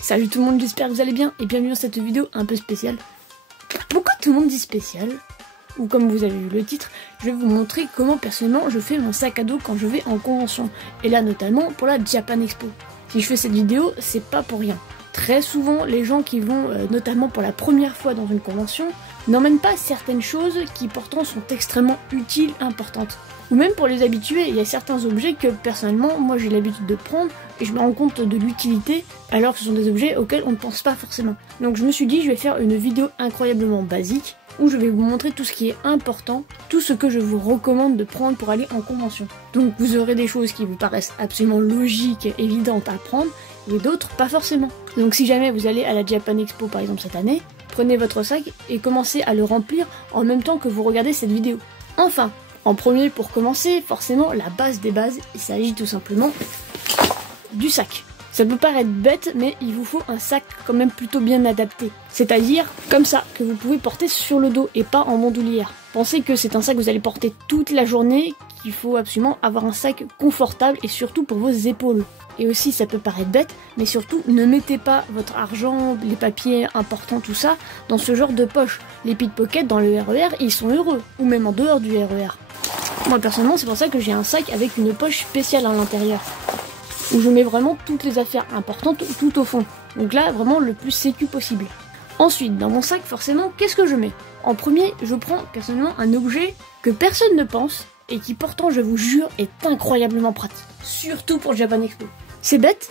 Salut tout le monde, j'espère que vous allez bien et bienvenue dans cette vidéo un peu spéciale. Pourquoi tout le monde dit spécial? Ou comme vous avez vu le titre, je vais vous montrer comment personnellement je fais mon sac à dos quand je vais en convention. Et là notamment pour la Japan Expo. Si je fais cette vidéo, c'est pas pour rien. Très souvent, les gens qui vont notamment pour la première fois dans une convention n'emmènent pas certaines choses qui pourtant sont extrêmement utiles, importantes. Ou même pour les habitués, il y a certains objets que personnellement, moi j'ai l'habitude de prendre et je me rends compte de l'utilité alors que ce sont des objets auxquels on ne pense pas forcément. Donc je me suis dit je vais faire une vidéo incroyablement basique où je vais vous montrer tout ce qui est important, tout ce que je vous recommande de prendre pour aller en convention. Donc vous aurez des choses qui vous paraissent absolument logiques et évidentes à prendre et d'autres pas forcément. Donc si jamais vous allez à la Japan Expo par exemple cette année, prenez votre sac et commencez à le remplir en même temps que vous regardez cette vidéo. Enfin, en premier, pour commencer, forcément, la base des bases, il s'agit tout simplement du sac. Ça peut paraître bête, mais il vous faut un sac quand même plutôt bien adapté. C'est-à-dire comme ça, que vous pouvez porter sur le dos et pas en bandoulière. Pensez que c'est un sac que vous allez porter toute la journée, qu'il faut absolument avoir un sac confortable et surtout pour vos épaules. Et aussi, ça peut paraître bête, mais surtout, ne mettez pas votre argent, les papiers importants, tout ça, dans ce genre de poche. Les pickpockets dans le RER, ils sont heureux, ou même en dehors du RER. Moi personnellement, c'est pour ça que j'ai un sac avec une poche spéciale à l'intérieur, où je mets vraiment toutes les affaires importantes tout au fond. Donc là, vraiment le plus sécu possible. Ensuite, dans mon sac, forcément, qu'est-ce que je mets? En premier, je prends personnellement un objet que personne ne pense, et qui pourtant, je vous jure, est incroyablement pratique. Surtout pour le Japan Expo. C'est bête,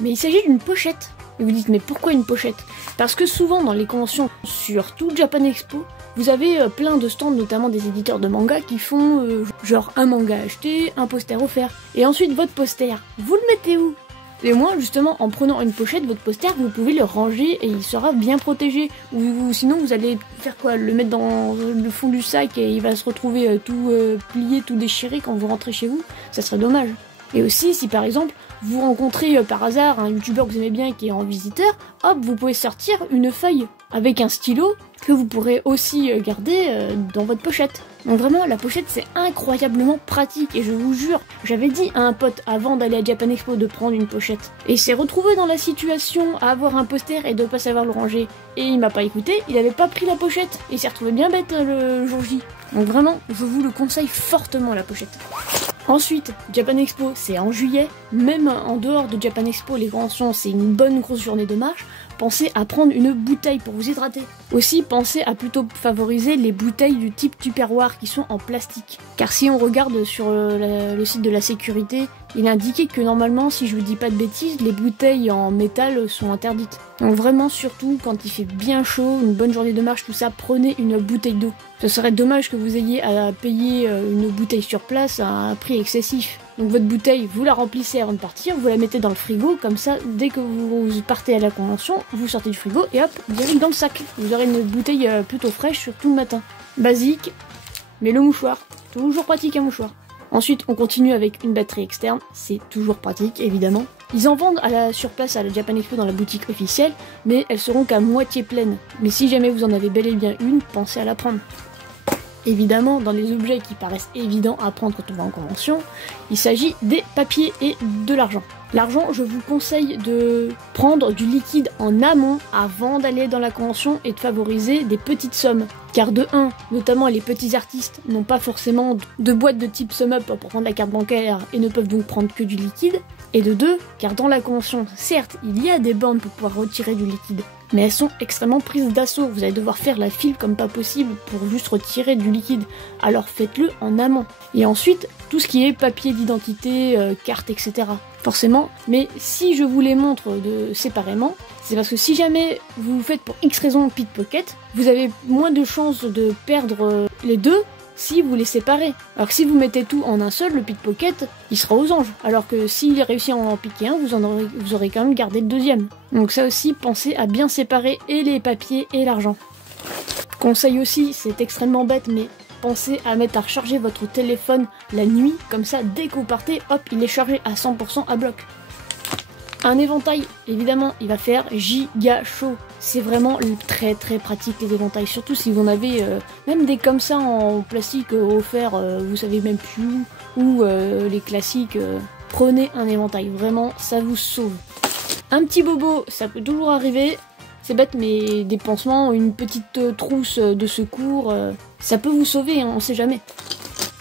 mais il s'agit d'une pochette. Et vous dites, mais pourquoi une pochette? Parce que souvent dans les conventions, surtout le Japan Expo, vous avez plein de stands, notamment des éditeurs de manga, qui font genre un manga acheté, un poster offert. Et ensuite votre poster, vous le mettez où? Et moi, justement, en prenant une pochette, votre poster, vous pouvez le ranger et il sera bien protégé. Ou sinon, vous allez faire quoi? Le mettre dans le fond du sac et il va se retrouver tout plié, tout déchiré quand vous rentrez chez vous. Ça serait dommage. Et aussi, si par exemple, vous rencontrez par hasard un youtubeur que vous aimez bien qui est en visiteur, hop, vous pouvez sortir une feuille avec un stylo que vous pourrez aussi garder dans votre pochette. Donc vraiment, la pochette c'est incroyablement pratique et je vous jure, j'avais dit à un pote avant d'aller à Japan Expo de prendre une pochette. Et il s'est retrouvé dans la situation à avoir un poster et de pas savoir le ranger. Et il m'a pas écouté, il avait pas pris la pochette et il s'est retrouvé bien bête le jour J. Donc vraiment, je vous le conseille fortement la pochette. Ensuite, Japan Expo, c'est en juillet. Même en dehors de Japan Expo, les conventions, c'est une bonne grosse journée de marche. Pensez à prendre une bouteille pour vous hydrater. Aussi, pensez à plutôt favoriser les bouteilles du type Tupperware qui sont en plastique. Car si on regarde sur le site de la sécurité, il est indiqué que normalement, si je vous dis pas de bêtises, les bouteilles en métal sont interdites. Donc vraiment, surtout quand il fait bien chaud, une bonne journée de marche, tout ça, prenez une bouteille d'eau. Ce serait dommage que vous ayez à payer une bouteille sur place à un prix excessif. Donc votre bouteille, vous la remplissez avant de partir, vous la mettez dans le frigo, comme ça, dès que vous partez à la convention, vous sortez du frigo et hop, direct dans le sac. Vous aurez une bouteille plutôt fraîche, surtout le matin. Basique, mais le mouchoir, toujours pratique un mouchoir. Ensuite, on continue avec une batterie externe, c'est toujours pratique, évidemment. Ils en vendent sur place à la Japan Expo dans la boutique officielle, mais elles seront qu'à moitié pleines. Mais si jamais vous en avez bel et bien une, pensez à la prendre. Évidemment, dans les objets qui paraissent évidents à prendre quand on va en convention, il s'agit des papiers et de l'argent. L'argent, je vous conseille de prendre du liquide en amont avant d'aller dans la convention et de favoriser des petites sommes. Car de 1, notamment les petits artistes n'ont pas forcément de boîte de type sum up pour prendre la carte bancaire et ne peuvent donc prendre que du liquide. Et de 2, car dans la convention, certes, il y a des bornes pour pouvoir retirer du liquide, mais elles sont extrêmement prises d'assaut. Vous allez devoir faire la file comme pas possible pour juste retirer du liquide. Alors faites-le en amont. Et ensuite, tout ce qui est papier d'identité, carte, etc. Forcément, mais si je vous les montre séparément, c'est parce que si jamais vous faites pour X raison pickpocket, vous avez moins de chances de perdre les deux si vous les séparez. Alors que si vous mettez tout en un seul, le pickpocket, il sera aux anges. Alors que s'il réussit à en piquer un, vous aurez quand même gardé le deuxième. Donc ça aussi, pensez à bien séparer et les papiers et l'argent. Conseil aussi, c'est extrêmement bête, mais pensez à mettre à recharger votre téléphone la nuit, comme ça, dès que vous partez, hop, il est chargé à 100% à bloc. Un éventail, évidemment, il va faire giga chaud. C'est vraiment très très pratique les éventails, surtout si vous en avez même des comme ça en plastique offert, vous savez même plus où, ou les classiques. Prenez un éventail, vraiment, ça vous sauve. Un petit bobo, ça peut toujours arriver. C'est bête, mais des pansements, une petite trousse de secours, ça peut vous sauver, hein, on sait jamais.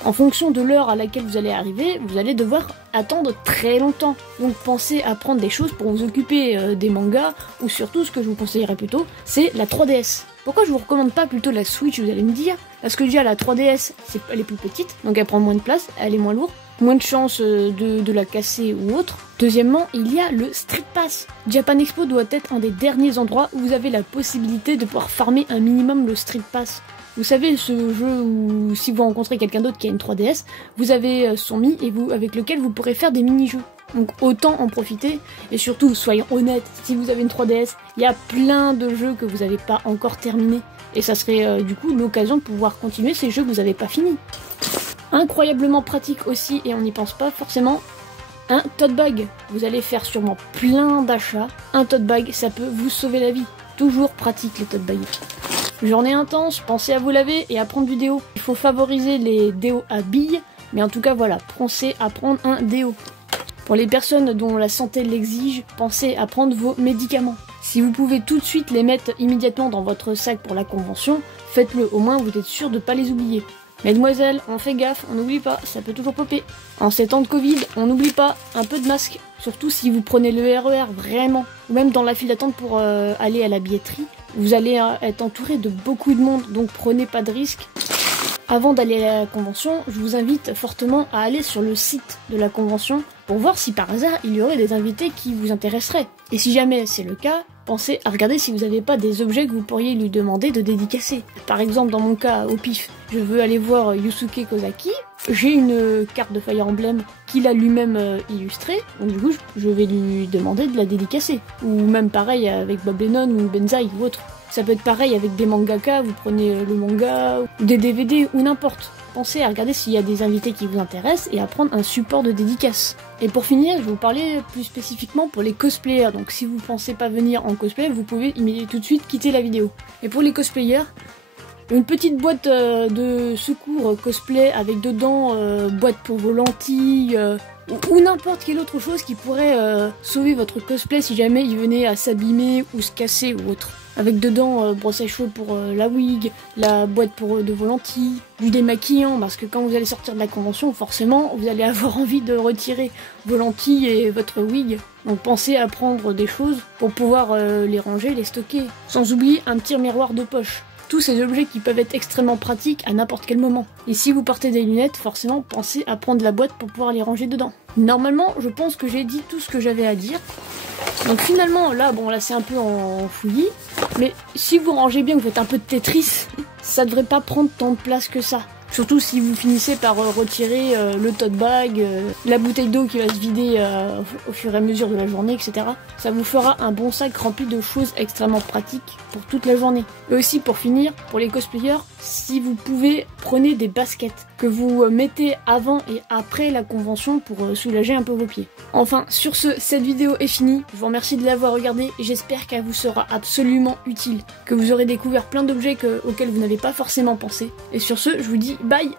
En fonction de l'heure à laquelle vous allez arriver, vous allez devoir attendre très longtemps. Donc pensez à prendre des choses pour vous occuper des mangas, ou surtout, ce que je vous conseillerais plutôt, c'est la 3DS. Pourquoi je vous recommande pas plutôt la Switch, vous allez me dire? Parce que déjà la 3DS, elle est plus petite, donc elle prend moins de place, elle est moins lourde, moins de chances de la casser ou autre. Deuxièmement, il y a le Street Pass. Japan Expo doit être un des derniers endroits où vous avez la possibilité de pouvoir farmer un minimum le Street Pass. Vous savez, ce jeu où si vous rencontrez quelqu'un d'autre qui a une 3DS, vous avez son Mi et avec lequel vous pourrez faire des mini-jeux. Donc autant en profiter, et surtout, soyons honnêtes, si vous avez une 3DS, il y a plein de jeux que vous n'avez pas encore terminés. Et ça serait du coup l'occasion de pouvoir continuer ces jeux que vous n'avez pas finis. Incroyablement pratique aussi, et on n'y pense pas forcément, un tote bag. Vous allez faire sûrement plein d'achats. Un tote bag, ça peut vous sauver la vie. Toujours pratique les tote bags. Journée intense, pensez à vous laver et à prendre du déo. Il faut favoriser les déos à billes, mais en tout cas voilà, pensez à prendre un déo. Pour les personnes dont la santé l'exige, pensez à prendre vos médicaments. Si vous pouvez tout de suite les mettre immédiatement dans votre sac pour la convention, faites-le, au moins vous êtes sûr de ne pas les oublier. Mesdemoiselles, on fait gaffe, on n'oublie pas, ça peut toujours popper. En ces temps de Covid, on n'oublie pas, un peu de masque, surtout si vous prenez le RER, vraiment. Ou même dans la file d'attente pour aller à la billetterie, vous allez être entouré de beaucoup de monde, donc prenez pas de risques. Avant d'aller à la convention, je vous invite fortement à aller sur le site de la convention pour voir si par hasard il y aurait des invités qui vous intéresseraient. Et si jamais c'est le cas, pensez à regarder si vous n'avez pas des objets que vous pourriez lui demander de dédicacer. Par exemple, dans mon cas, au pif, je veux aller voir Yusuke Kozaki, j'ai une carte de Fire Emblem qu'il a lui-même illustrée, donc du coup je vais lui demander de la dédicacer. Ou même pareil avec Bob Lennon ou Benzaï ou autre. Ça peut être pareil avec des mangaka, vous prenez le manga, ou des DVD, ou n'importe. Pensez à regarder s'il y a des invités qui vous intéressent et à prendre un support de dédicace. Et pour finir, je vais vous parler plus spécifiquement pour les cosplayers. Donc si vous pensez pas venir en cosplay, vous pouvez tout de suite quitter la vidéo. Et pour les cosplayers, une petite boîte de secours cosplay avec dedans boîte pour vos lentilles, ou n'importe quelle autre chose qui pourrait sauver votre cosplay si jamais il venait à s'abîmer ou se casser ou autre. Avec dedans brosse à cheveux pour la wig, la boîte de vos lentilles, du démaquillant, parce que quand vous allez sortir de la convention, forcément, vous allez avoir envie de retirer vos lentilles et votre wig. Donc pensez à prendre des choses pour pouvoir les ranger, les stocker. Sans oublier un petit miroir de poche. Tous ces objets qui peuvent être extrêmement pratiques à n'importe quel moment. Et si vous portez des lunettes, forcément, pensez à prendre la boîte pour pouvoir les ranger dedans. Normalement, je pense que j'ai dit tout ce que j'avais à dire. Donc finalement, là c'est un peu en fouillis. Mais si vous rangez bien, que vous faites un peu de Tetris, ça devrait pas prendre tant de place que ça. Surtout si vous finissez par retirer le tote bag, la bouteille d'eau qui va se vider au fur et à mesure de la journée, etc. Ça vous fera un bon sac rempli de choses extrêmement pratiques pour toute la journée. Et aussi pour finir, pour les cosplayers, si vous pouvez, prenez des baskets que vous mettez avant et après la convention pour soulager un peu vos pieds. Enfin, sur ce, cette vidéo est finie. Je vous remercie de l'avoir regardée et j'espère qu'elle vous sera absolument utile, que vous aurez découvert plein d'objets auxquels vous n'avez pas forcément pensé. Et sur ce, je vous dis bye!